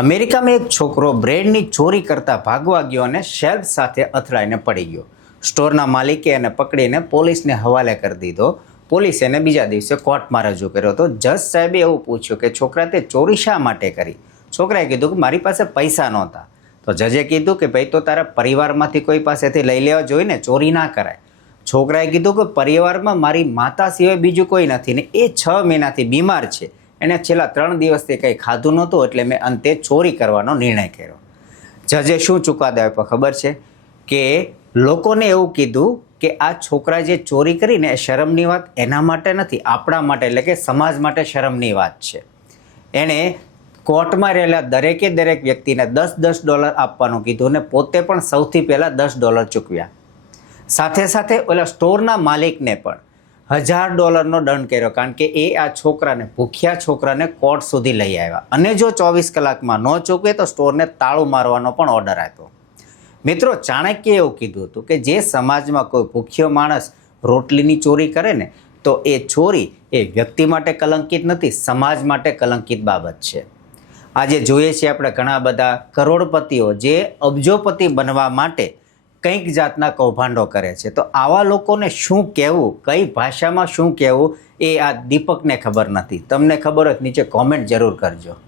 અમેરિકામાં એક છોકરો બ્રેડની ચોરી કરતા ભાગવા ગયો અને શેલ્ફ સાથે અથડાઈને પડી ગયો. સ્ટોરના માલિકે એને પકડીને પોલીસને હવાલે કરી દીધો. પોલીસે એને બીજા દિવસે કોર્ટમાં રજૂ કર્યો હતો. જજ સાહેબે એવું પૂછ્યું કે છોકરા તે ચોરી શા માટે કરી? છોકરાએ કીધું કે મારી પાસે પૈસા નહોતા. તો જજે કીધું કે ભાઈ તો તારા પરિવારમાંથી કોઈ પાસેથી લઈ લેવા જોઈએ ને, ચોરી ના કરાય. છોકરાએ કીધું કે પરિવારમાં મારી માતા સિવાય બીજું કોઈ નથી ને એ 6 મહિનાથી બીમાર છે. એણે છેલ્લા 3 દિવસથી કંઈ ખાધું નહોતું, એટલે મેં અંતે ચોરી કરવાનો નિર્ણય કર્યો. જજે શું ચુકાદો આપ્યો ખબર છે? કે લોકોને એવું કીધું કે આ છોકરા જે ચોરી કરીને એ શરમની વાત એના માટે નથી, આપણા માટે, એટલે કે સમાજ માટે શરમની વાત છે. એણે કોર્ટમાં રહેલા દરેક વ્યક્તિને $10 આપવાનું કીધું અને પોતે પણ સૌથી પહેલાં $10 ચૂકવ્યા. સાથે ઓલા સ્ટોરના માલિકને પણ $1000નો દંડ કર્યો, કારણ કે એ આ છોકરાને, ભૂખ્યા છોકરાને કોર્ટ સુધી લઈ આવ્યા. અને જો 24 કલાકમાં ન ચૂકવે તો સ્ટોરને તાળું મારવાનો પણ ઓર્ડર આપ્યો. મિત્રો, ચાણક્યએ એવું કીધું હતું કે જે સમાજમાં કોઈ ભૂખ્યો માણસ રોટલીની ચોરી કરે ને, તો એ ચોરી એ વ્યક્તિ માટે કલંકિત નથી, સમાજ માટે કલંકિત બાબત છે. આજે જોઈએ છીએ આપણે ઘણા બધા કરોડપતિઓ જે અબજોપતિ બનવા માટે કંઈક જાતના કૌભાંડો કરે છે. તો આવા લોકોને શું કહેવું, કઈ ભાષામાં શું કહેવું, એ આ દીપકને ખબર નથી. તમને ખબર હોય નીચે કોમેન્ટ જરૂર કરજો.